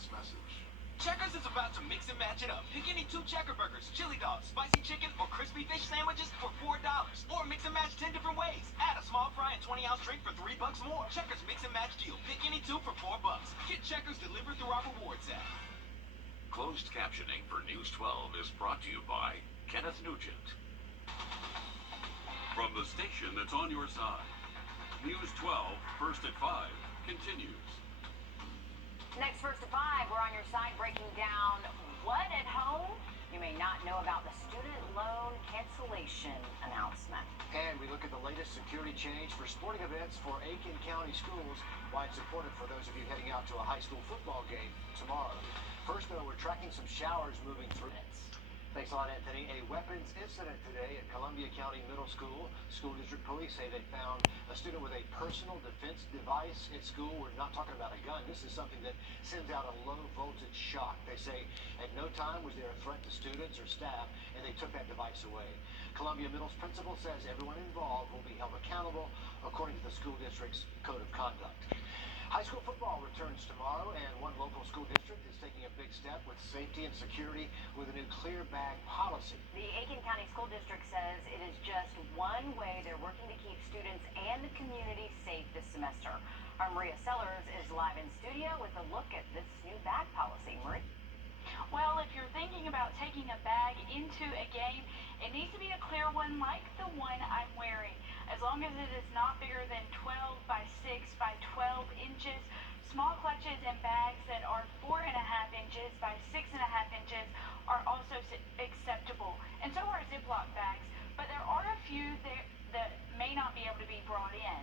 this message. Checkers is about to mix and match it up. Pick any 2 checker burgers, chili dogs, spicy chicken, or crispy fish sandwiches for $4. Or mix and match 10 different ways. Add a small fry and 20-ounce drink for $3 more. Checkers mix and match deal. Pick any 2 for $4. Get Checkers delivered through our rewards app. Closed captioning for News 12 is brought to you by Kenneth Nugent. From the station that's on your side, News 12, First at 5, continues. Next, First at 5, we're on your side breaking down what at home you may not know about the student loan cancellation announcement. And we look at the latest security change for sporting events for Aiken County schools, why it's important for those of you heading out to a high school football game tomorrow. First, though, we're tracking some showers moving through. Thanks a lot, Anthony. A weapons incident today at Columbia County Middle School. School district police say they found a student with a personal defense device at school. We're not talking about a gun. This is something that sends out a low voltage shock. They say at no time was there a threat to students or staff, and they took that device away. Columbia Middle's principal says everyone involved will be held accountable according to the school district's code of conduct. High school football returns tomorrow, and one local school district is taking a big step with safety and security with a new clear bag policy. The Aiken County School District says it is just one way they're working to keep students and the community safe this semester. Our Maria Sellers is live in studio with a look at this new bag policy. Marie? Well, if you're thinking about taking a bag into a game, it needs to be a clear one like the one I'm wearing. As long as it is not bigger than 12 by 6 by 12 inches, small clutches and bags that are 4.5 inches by 6.5 inches are also acceptable. And so are Ziploc bags, but there are a few that may not be able to be brought in.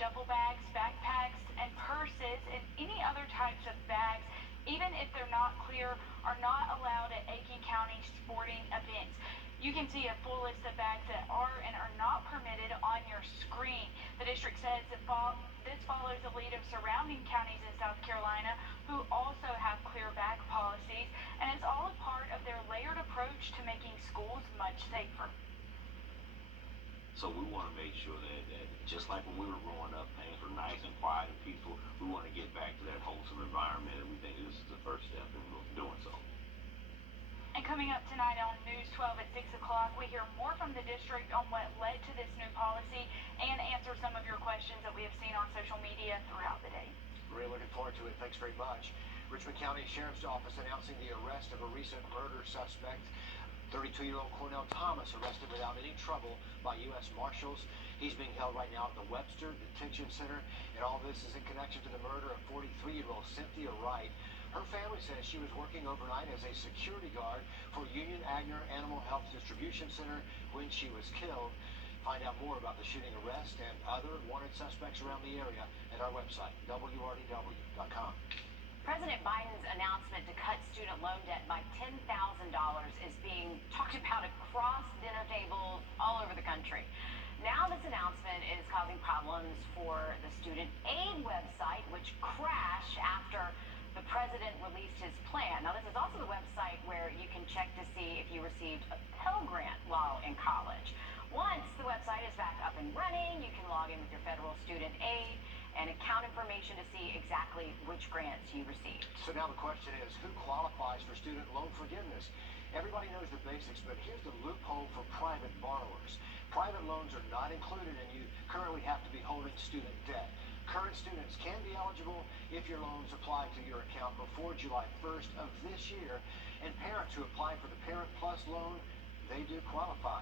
Duffel bags, backpacks, and purses, and any other types of bags, even if they're not clear, are not allowed at Aiken County sporting events. You can see a full list of bags that are and are not permitted on your screen. The district says that this follows the lead of surrounding counties in South Carolina who also have clear bag policies, and it's all a part of their layered approach to making schools much safer. So we want to make sure that just like when we were growing up, things were nice and quiet and peaceful, we want to get back to that wholesome environment, and we think this is the first step in doing so. And coming up tonight on News 12 at 6 o'clock, we hear more from the district on what led to this new policy and answer some of your questions that we have seen on social media throughout the day. Really looking forward to it. Thanks very much. Richmond County Sheriff's Office announcing the arrest of a recent murder suspect. 32-year-old Cornell Thomas arrested without any trouble by U.S. Marshals. He's being held right now at the Webster Detention Center, and all this is in connection to the murder of 43-year-old Cynthia Wright. Her family says she was working overnight as a security guard for Union Agner Animal Health Distribution Center when she was killed. Find out more about the shooting arrest and other wanted suspects around the area at our website, wrdw.com. President Biden's announcement to cut student loan debt by $10,000 is being talked about across dinner tables all over the country. Now this announcement is causing problems for the student aid website, which crashed after the president released his plan. Now, this is also the website where you can check to see if you received a Pell Grant while in college. Once the website is back up and running, you can log in with your federal student aid and account information to see exactly which grants you received. So now the question is, who qualifies for student loan forgiveness? Everybody knows the basics, but here's the loophole for private borrowers. Private loans are not included, and you currently have to be holding student debt. Current students can be eligible if your loans apply to your account before July 1st of this year, and parents who apply for the Parent Plus loan, they do qualify.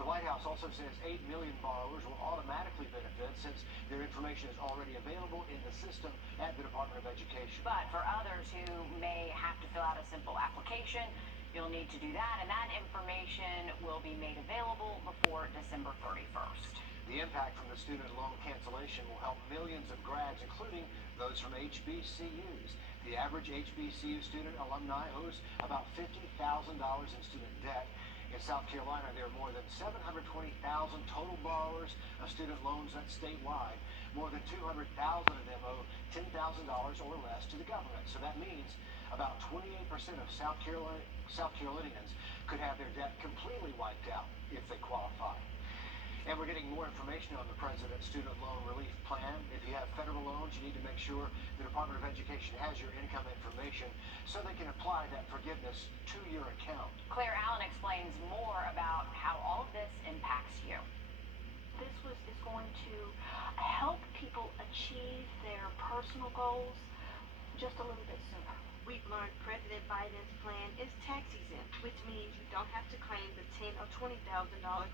The White House also says 8 million borrowers will automatically benefit since their information is already available in the system at the Department of Education. But for others who may have to fill out a simple application, you'll need to do that, and that information will be made available before December 31st. The impact from the student loan cancellation will help millions of grads, including those from HBCUs. The average HBCU student alumni owes about $50,000 in student debt. In South Carolina, there are more than 720,000 total borrowers of student loans statewide. More than 200,000 of them owe $10,000 or less to the government. So that means about 28% of South Carolinians could have their debt completely wiped out if they qualify. And we're getting more information on the President's Student Loan Relief Plan. If you have federal loans, you need to make sure the Department of Education has your income information so they can apply that forgiveness to your account. Claire Allen explains more about how all of this impacts you. This is going to help people achieve their personal goals just a little bit sooner. We've learned President Biden's plan is tax exempt, which means you don't have to claim the $10,000 or $20,000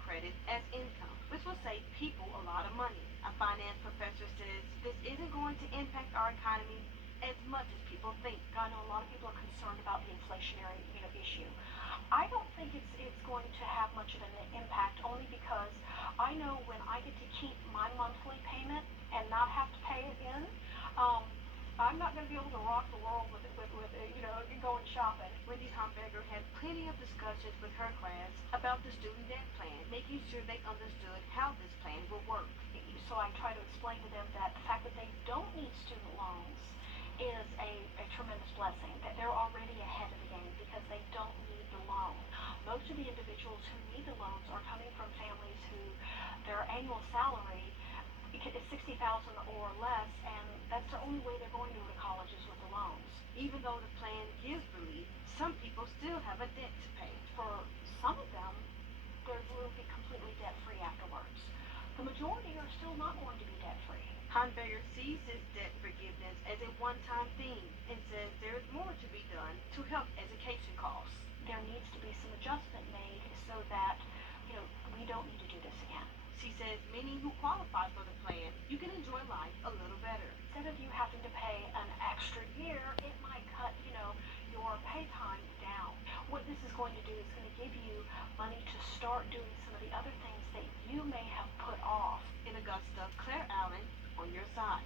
credit as income, which will save people a lot of money. A finance professor says this isn't going to impact our economy as much as people think. I know a lot of people are concerned about the inflationary, issue. I don't think it's going to have much of an impact, only because I know when I get to keep my monthly payment and not have to pay it in, I'm not going to be able to rock the world with going shopping. Wendy Homberger had plenty of discussions with her class about the student debt plan, making sure they understood how this plan will work. So I try to explain to them that the fact that they don't need student loans is a tremendous blessing, that they're already ahead of the game because they don't need the loan. Most of the individuals who need the loans are coming from families who their annual salary is $60,000 or less, and that's the only way they're going to go to college is with the loans. Even though the plan gives relief, some people still have a debt to pay. For some of them, they will be completely debt-free afterwards. The majority are still not going to be debt-free. Homberger sees this debt forgiveness as a one-time thing and says there is more to be done to help education costs. There needs to be some adjustment made so that, we don't need to do this again. She says many who qualify for the plan, you can enjoy life a little better. Instead of you having to pay an extra year, it might cut, your pay time down. What this is going to do is going to give you money to start doing some of the other things that you may have put off. In Augusta, Claire Allen, on your side.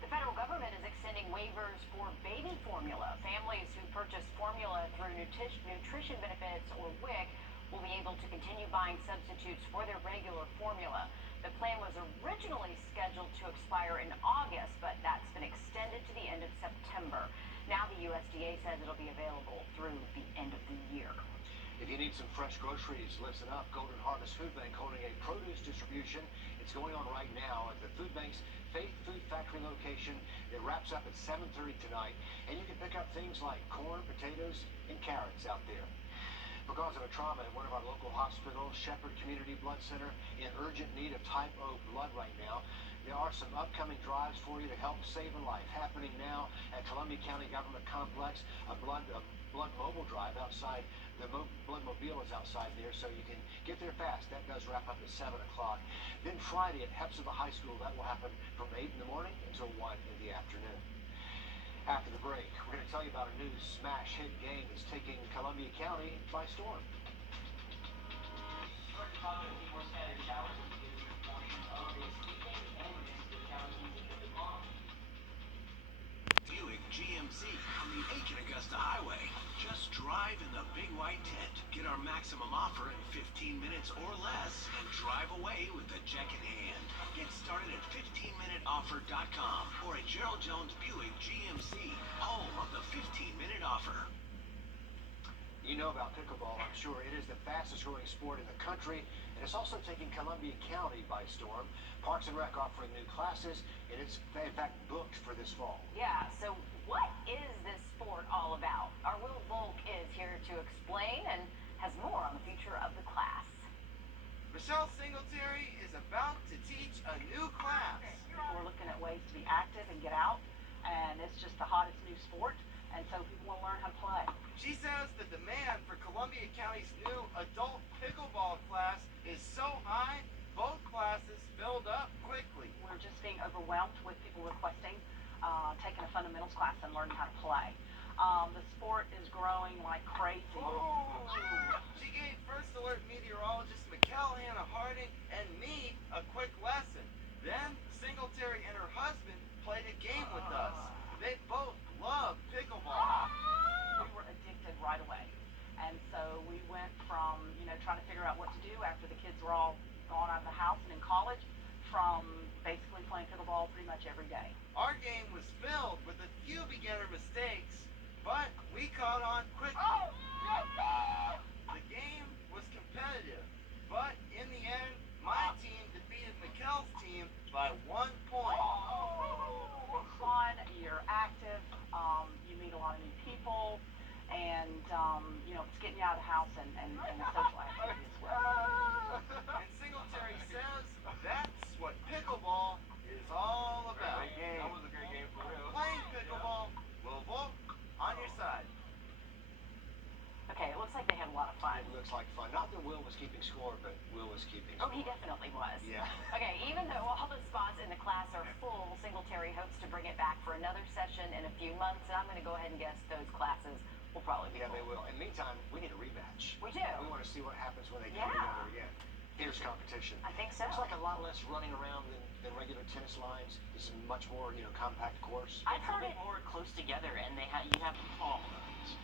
The federal government is extending waivers for baby formula. Families who purchase formula through nutrition benefits or WIC will be able to continue buying substitutes for their regular formula. The plan was originally scheduled to expire in August, but that's been extended to the end of September. Now the USDA says it'll be available through the end of the year. If you need some fresh groceries, listen up. Golden Harvest Food Bank holding a produce distribution. It's going on right now at the Food Bank's Faith Food Factory location. It wraps up at 7:30 tonight, and you can pick up things like corn, potatoes, and carrots out there. Because of a trauma at one of our local hospitals, Shepherd Community Blood Center, in urgent need of type O blood right now, there are some upcoming drives for you to help save a life happening now at Columbia County Government Complex. A blood mobile drive outside. The blood mobile is outside there, so you can get there fast. That does wrap up at 7 o'clock. Then Friday at Hepzibah High School, that will happen from 8 in the morning until 1 in the afternoon. After the break, we're going to tell you about a new smash hit game that's taking Columbia County by storm. Buick GMC on the Aiken-Augusta Highway. Just drive in the big white tent. Get our maximum offer in 15 minutes or less and drive away with a check in hand. Get started at 15minuteoffer.com or at Gerald Jones Buick GMC, home of the 15-minute offer. You know about pickleball, I'm sure. It is the fastest growing sport in the country, and it's also taking Columbia County by storm. Parks and Rec offering new classes, and it's in fact booked for this fall. Yeah, so what is this sport all about? Our Will Volk is here to explain and has more on the future of the class. Michelle Singletary is about to teach a new class. We're looking at ways to be active and get out, and it's just the hottest new sport, and so people want to learn how to play. She says the demand for Columbia County's new adult pickleball class is so high, both classes filled up quickly. We're just being overwhelmed with people requesting taking a fundamentals class and learning how to play. The sport is growing like crazy. Oh. She gave First Alert meteorologist Mikkel Hannah Harding and me a quick lesson. Then Singletary and her husband played a game with us. They both love pickleball. We were addicted right away. And so we went from, trying to figure out what to do after the kids were all gone out of the house and in college, from basically playing pickleball pretty much every day. Our game was filled with a few beginner mistakes, but we caught on quickly. The game was competitive, but in the end, by 1 point. It's fun, you're active, you meet a lot of new people, and, it's getting you out of the house and social activity as well. And Singletary says that's what pickleball is all about. That was a great game for real. Playing pickleball, Louisville, on your side. Okay, it looks like they had a lot of fun. It looks like fun. Not that Will was keeping score, but Will was keeping Oh, score. he definitely was. Yeah. Okay, even though all the spots in the class are full, Singletary hopes to bring it back for another session in a few months, and I'm going to go ahead and guess those classes will probably be Yeah, full. they will. In the meantime, we need a rematch. We do. We want to see what happens when they get Yeah. together again. Here's competition. I think so. Looks like a lot less running around than regular tennis lines. This is a much more, compact course. I've heard it. More close together, and you have palm runs.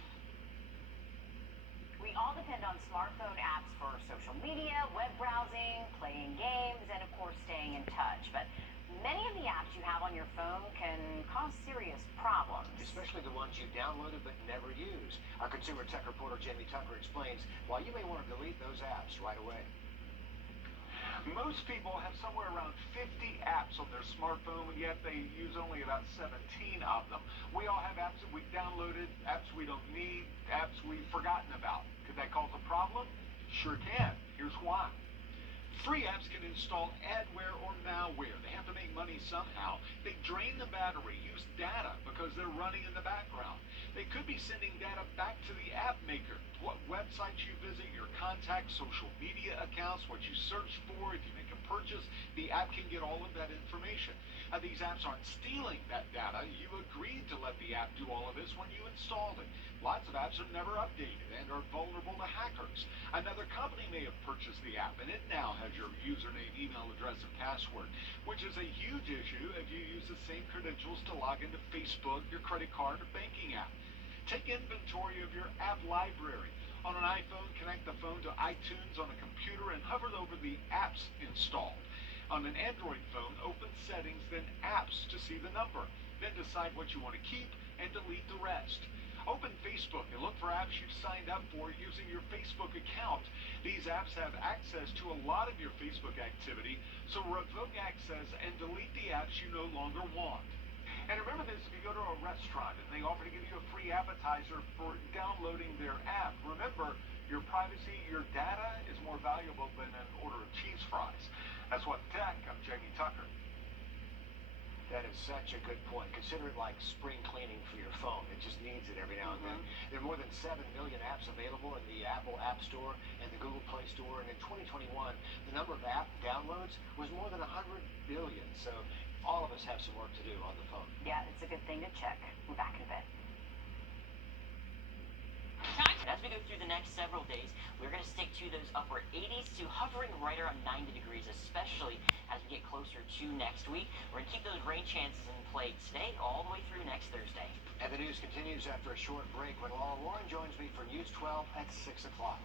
We all depend on smartphone apps for social media, web browsing, playing games, and of course staying in touch. But many of the apps you have on your phone can cause serious problems. Especially the ones you downloaded but never use. Our consumer tech reporter Jamie Tucker explains why you may want to delete those apps right away. Most people have somewhere around 50 apps on their smartphone, yet they use only about 17 of them. We all have apps that we've downloaded, apps we don't need, apps we've forgotten about. Could that cause a problem? Sure can. Here's why. Free apps can install adware or malware. They have to make money somehow. They drain the battery, use data because they're running in the background. They could be sending data back to the app maker. What websites you visit, your contacts, social media accounts, what you search for, if you make a purchase, the app can get all of that information. These apps aren't stealing that data. You agreed to let the app do all of this when you installed it. Lots of apps are never updated and are vulnerable to hackers. Another company may have purchased the app, and it now has your username, email address, and password, which is a huge issue if you use the same credentials to log into Facebook, your credit card, or banking app. Take inventory of your app library. On an iPhone, connect the phone to iTunes on a computer and hover over the apps installed. On an Android phone, open Settings, then Apps to see the number. Then decide what you want to keep and delete the rest. Open Facebook and look for apps you've signed up for using your Facebook account. These apps have access to a lot of your Facebook activity, so revoke access and delete the apps you no longer want. And remember this, if you go to a restaurant and they offer to give you a free appetizer for downloading their app, remember, your privacy, your data is more valuable than an order of cheese fries. That's what tech. I'm Jamie Tucker. That is such a good point. Consider it like spring cleaning for your phone. It just needs it every now and then. There are more than 7 million apps available in the Apple App Store and the Google Play Store. And in 2021, the number of app downloads was more than 100 billion. So all of us have some work to do on the phone. Yeah, it's a good thing to check. We're back in a bit. As we go through the next several days, we're going to stick to those upper 80s to hovering right around 90 degrees, especially as we get closer to next week. We're going to keep those rain chances in play today all the way through next Thursday. And the news continues after a short break when Laura Warren joins me for News 12 at 6 o'clock.